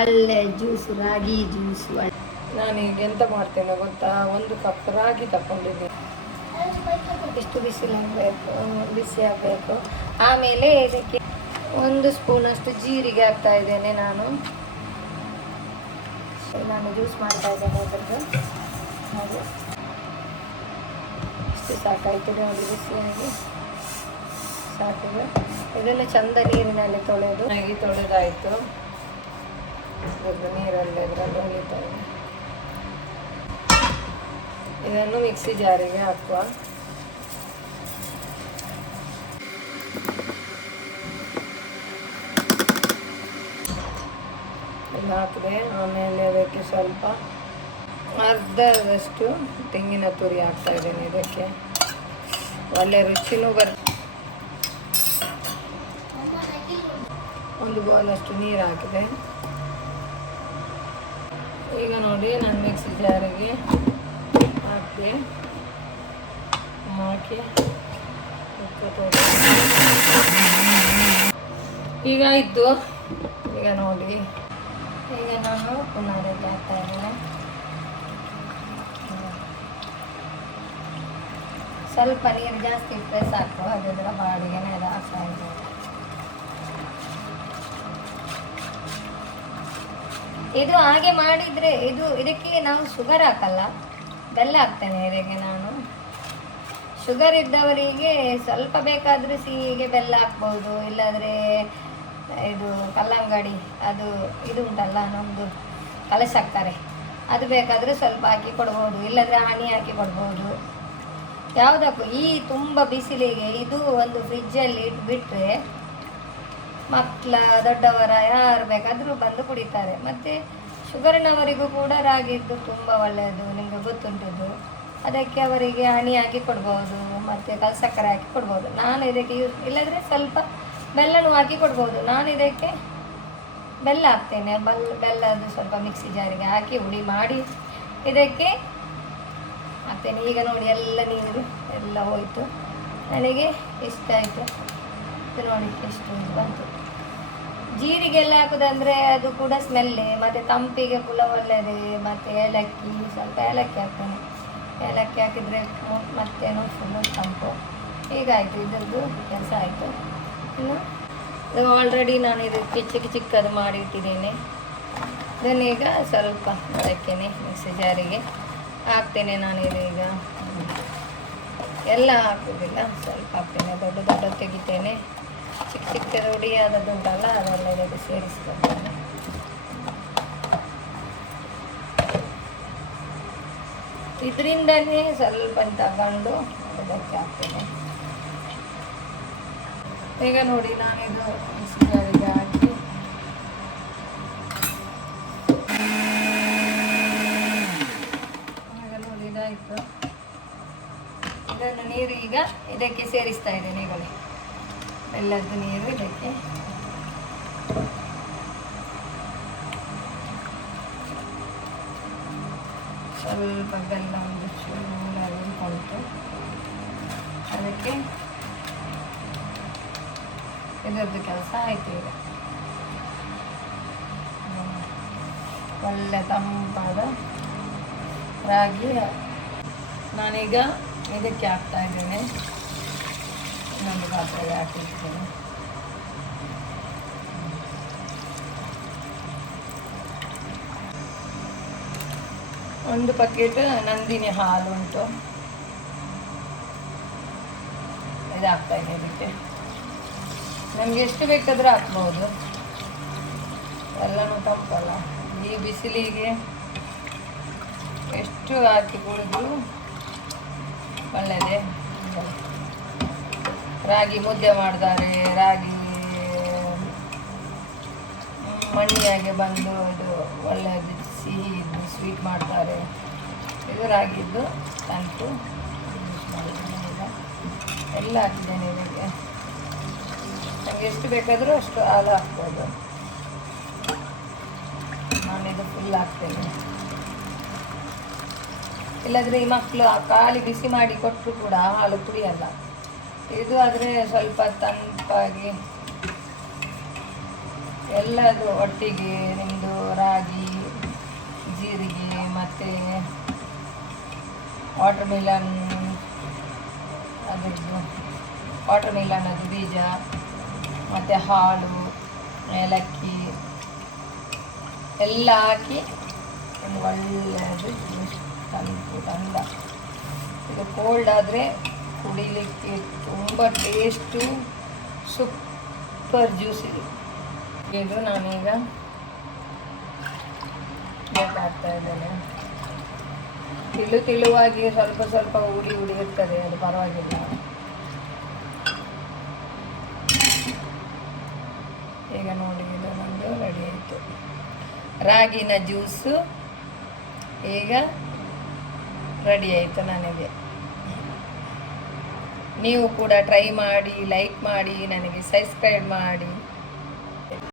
ಒಳ್ಳೆ ಜ್ಯೂಸು, ರಾಗಿ ಜ್ಯೂಸು. ನಾನೀಗ ಎಂತ ಮಾಡ್ತೇನೆ ಗೊತ್ತಾ, 1 ಕಪ್ ರಾಗಿ ತಗೊಂಡಿದ್ದೀನಿ. ಇಷ್ಟು ಬಿಸಿ ಆಗಬೇಕು. ಆಮೇಲೆ ಇದಕ್ಕೆ 1 ಸ್ಪೂನಷ್ಟು ಜೀರಿಗೆ ಹಾಕ್ತಾ ಇದ್ದೇನೆ. ನಾನು ಜ್ಯೂಸ್ ಮಾಡ್ತಾ ಇದ್ದೇನೆ ಅದರದ್ದು. ಹಾಗೆ ಇಷ್ಟು ಸಾಕಾಯ್ತು ನೋಡಿ, ಬಿಸಿಯಾಗಿ ಸಾಕಿದೆ. ಇದನ್ನು ಚಂದ ನೀರಿನಲ್ಲಿ ತೊಳೆದಾಯಿತು. ನೀರಲ್ಲಿ ಇದರಲ್ಲಿ ಹೊಲಿತಾ ಇದೆ. ಇದನ್ನು ಮಿಕ್ಸಿ ಜಾರಿಗೆ ಹಾಕುವ. ಇದು ಹಾಕಿದೆ. ಆಮೇಲೆ ಅದಕ್ಕೆ ಸ್ವಲ್ಪ ಅರ್ಧದಷ್ಟು ತೆಂಗಿನ ತುರಿ ಹಾಕ್ತಾ ಇದ್ದೇನೆ. ಇದಕ್ಕೆ ಒಳ್ಳೆ ರುಚಿನೂ ಬರ್ತದೆ. 1 ಬೌಲಷ್ಟು ನೀರು ಹಾಕಿದೆ. ಈಗ ನೋಡಿ, ನಾನು ಮಿಕ್ಸಿ ಜಾರಿಗೆ ಹಾಕಿ ಈಗ ಆಯಿತು. ಈಗ ನೋಡಿ, ಈಗ ನಾನು ಪುನಃ ರೆಡಿ ಆಗ್ತಾ ಇದ್ದೇನೆ. ಸ್ವಲ್ಪ ನೀರು ಜಾಸ್ತಿ ಇಟ್ಟರೆ ಸಾಕು, ಅದರ ಬಾಡಿಗೆ ಅದು ಆಗ್ತಾ ಇದೆ. ಇದು ಹಾಗೆ ಮಾಡಿದರೆ ಇದಕ್ಕೆ ನಾವು ಶುಗರ್ ಹಾಕಲ್ಲ, ಬೆಲ್ಲ ಹಾಕ್ತೇನೆ. ಇದಕ್ಕೆ ನಾನು ಶುಗರ್ ಇದ್ದವರಿಗೆ ಸ್ವಲ್ಪ ಬೇಕಾದರೂ ಸಿಹಿಗೆ ಬೆಲ್ಲ ಹಾಕ್ಬೋದು, ಇಲ್ಲಾಂದರೆ ಇದು ಕಲ್ಲಂಗಡಿ ಇದು ಉಂಟಲ್ಲ ನಮ್ಮದು ಕಲಸಕ್ಕರೆ, ಅದು ಬೇಕಾದರೆ ಸ್ವಲ್ಪ ಹಾಕಿ ಕೊಡ್ಬೋದು, ಇಲ್ಲಾಂದರೆ ಹನಿ ಹಾಕಿ ಕೊಡ್ಬೋದು, ಯಾವುದಕ್ಕೂ. ಈ ತುಂಬ ಬಿಸಿಲಿಗೆ ಇದು ಒಂದು ಫ್ರಿಜ್ಜಲ್ಲಿ ಇಟ್ಬಿಟ್ರೆ ಮಕ್ಕಳ ದೊಡ್ಡವರ ಯಾರು ಬೇಕಾದರೂ ಬಂದು ಕುಡಿತಾರೆ. ಮತ್ತು ಶುಗರ್ನವರಿಗೂ ಕೂಡ ರಾಗಿದ್ದು ತುಂಬ ಒಳ್ಳೆಯದು, ನಿಮಗೆ ಗೊತ್ತುಂಟದು. ಅದಕ್ಕೆ ಅವರಿಗೆ ಹನಿ ಹಾಕಿ ಕೊಡ್ಬೋದು, ಮತ್ತು ಕಲಸಕ್ಕರೆ ಹಾಕಿ ಕೊಡ್ಬೋದು. ನಾನು ಇದಕ್ಕೆ ಇಲ್ಲದ್ರೆ ಸ್ವಲ್ಪ ಬೆಲ್ಲನೂ ಹಾಕಿ ಕೊಡ್ಬೋದು. ನಾನು ಇದಕ್ಕೆ ಬೆಲ್ಲ ಹಾಕ್ತೇನೆ. ಬೆಲ್ಲದು ಸ್ವಲ್ಪ ಮಿಕ್ಸಿ ಜಾರಿಗೆ ಹಾಕಿ ಹುಡಿ ಮಾಡಿ ಇದಕ್ಕೆ ಹಾಕ್ತೇನೆ. ಈಗ ನೋಡಿ, ಎಲ್ಲ ನೀರು ಎಲ್ಲ ಹೋಯಿತು. ನನಗೆ ಇಷ್ಟ ಆಯಿತು. ಇದು ನೋಡಿ ಎಷ್ಟು ಬಂತು. ಜೀರಿಗೆ ಎಲ್ಲ ಹಾಕೋದಂದರೆ ಅದು ಕೂಡ ಸ್ಮೆಲ್ಲೆ, ಮತ್ತು ತಂಪಿಗೆ ಕೂಡ ಒಳ್ಳೆಯದೇ. ಮತ್ತು ಏಲಕ್ಕಿ, ಸ್ವಲ್ಪ ಏಲಕ್ಕಿ ಹಾಕ್ತೇನೆ. ಏಲಕ್ಕಿ ಹಾಕಿದರೆ ಮತ್ತೇನೋ ಫುಲ್ಲು ತಂಪು. ಹೀಗಾಯಿತು, ಇದರದ್ದು ಕೆಲಸ ಆಯಿತು. ಇನ್ನು ಇದು ಆಲ್ರೆಡಿ ನಾನು ಇದು ಚಿಕ್ಕದು ಮಾಡಿ ಇಟ್ಟಿದ್ದೇನೆ. ಇದನ್ನೀಗ ಸ್ವಲ್ಪ ಹಾಕ್ತೇನೆ, ಮಿಕ್ಸಿ ಜಾರಿಗೆ ಹಾಕ್ತೇನೆ. ನಾನು ಇದೀಗ ಎಲ್ಲ ಹಾಕೋದಿಲ್ಲ, ಸ್ವಲ್ಪ ಹಾಕ್ತೇನೆ. ದೊಡ್ಡ ತೆಗಿತೇನೆ. ಚಿಕ್ಕ ರೂಢಿಯಾದದ್ದು ಉಂಟಲ್ಲ, ಅದೆಲ್ಲ ಇದಕ್ಕೆ ಸೇರಿಸ್ಕೊಳ್ತೇನೆ. ಇದರಿಂದಲೇ ಸ್ವಲ್ಪ ತಗೊಂಡು ಅದಕ್ಕೆ ಹಾಕ್ತೇನೆ. ಈಗ ನೋಡಿ, ನಾನಿದು ಮಿಕ್ಸಿ ಜಾರಿಗೆ ಹಾಕಿ ಈಗ ನೋಡಿ ಇದಾಯಿತು. ಇದನ್ನು ನೀರು ಈಗ ಇದಕ್ಕೆ ಸೇರಿಸ್ತಾ ಇದ್ದೇನೆ. ಈಗ ಬೆಲ್ಲದ್ದು ನೀರು ಇದಕ್ಕೆ ಸ್ವಲ್ಪ ಬೆಲ್ಲ ಒಂದು ಚೂರು ಕೊಟ್ಟು ಅದಕ್ಕೆ ಇದರದ್ದು ಕೆಲಸ ಆಯಿತು. ಈಗ ಒಳ್ಳೆ ತಂಪಾದ ರಾಗಿ ನಾನೀಗ ಇದಕ್ಕೆ ಹಾಕ್ತಾ ಇದ್ದೇನೆ. ಇನ್ನೊಂದು ಪಾತ್ರೆಗೆ ಹಾಕಿರ್ತೇನೆ. ಒಂದು ಪ್ಯಾಕೆಟ್ ನಂದಿನಿ ಹಾಲು ಉಂಟು, ಇದು ಹಾಕ್ತಾ ಇದೆ. ಇದಕ್ಕೆ ನಮಗೆ ಎಷ್ಟು ಬೇಕಾದರೂ ಹಾಕ್ಬೋದು, ಎಲ್ಲನೂ ತಂಪಲ್ಲ. ಈ ಬಿಸಿಲಿಗೆ ಎಷ್ಟು ಹಾಕಿ ಕುಡಿದು ಒಳ್ಳೆಯದೇ. ರಾಗಿ ಮುದ್ದೆ ಮಾಡ್ತಾರೆ, ರಾಗಿ ಮಣ್ಣಿಯಾಗೆ ಬಂದು ಇದು ಒಳ್ಳೆಯದು, ಸಿಹಿ ಇದ್ದು ಸ್ವೀಟ್ ಮಾಡ್ತಾರೆ. ಇದು ರಾಗಿದ್ದು ತಂಟು ಯೂಸ್ ಮಾಡಿದ್ದೀನಿ. ಈಗ ಎಲ್ಲ ಹಾಕಿದ್ದೇನೆ ಇದಕ್ಕೆ. ನಮಗೆ ಎಷ್ಟು ಬೇಕಾದರೂ ಅಷ್ಟು ಹಾಲು ಹಾಕ್ಬೋದು. ನಾನಿದು ಫುಲ್ ಹಾಕ್ತೇನೆ. ಇಲ್ಲಾಂದರೆ ಈ ಮಕ್ಕಳು ಖಾಲಿ ಬಿಸಿ ಮಾಡಿ ಕೊಟ್ಟರು ಕೂಡ ಹಾಲು ಕುಡಿಯಲ್ಲ. ಇದು ಆದರೆ ಸ್ವಲ್ಪ ತಂಪಾಗಿ ಎಲ್ಲದು ಒಟ್ಟಿಗೆ ನಿಮ್ಮದು ವಾಟರ್ ಮಿಲನ್ ಅದರದ್ದು ವಾಟರ್ ಮಿಲನ್ ಅದು ಬೀಜ ಮತ್ತು ಹಾಲು ಏಲಕ್ಕಿ ಎಲ್ಲ ಹಾಕಿ ಒಂದು ಒಳ್ಳೆಯದು ಜ್ಯೂಸ್ ತಂದ. ಇದು ಕೋಲ್ಡ್ ಆದರೆ ಕುಡಿಲಿಕ್ಕೆ ತುಂಬ ಟೇಸ್ಟು, ಸೂಪರ್ ಜ್ಯೂಸ್ ಇದು ನಾನೀಗ ಬೇಕಾಗ್ತಾ ಇದ್ದೇನೆ. ತಿಳುವಾಗಿ ಸ್ವಲ್ಪ ಸ್ವಲ್ಪ ಉಡಿ ಇರ್ತದೆ, ಅದು ಪರವಾಗಿಲ್ಲ. ಈಗ ನೋಡಿ ಇದು ನಮ್ಮದು ರೆಡಿ ಆಯಿತು. ರಾಗಿನ ಜ್ಯೂಸು ಈಗ ರೆಡಿ ಆಯಿತು ನನಗೆ. ನೀವು ಕೂಡ ಟ್ರೈ ಮಾಡಿ, ಲೈಕ್ ಮಾಡಿ, ನನಗೆ ಸಬ್ಸ್ಕ್ರೈಬ್ ಮಾಡಿ.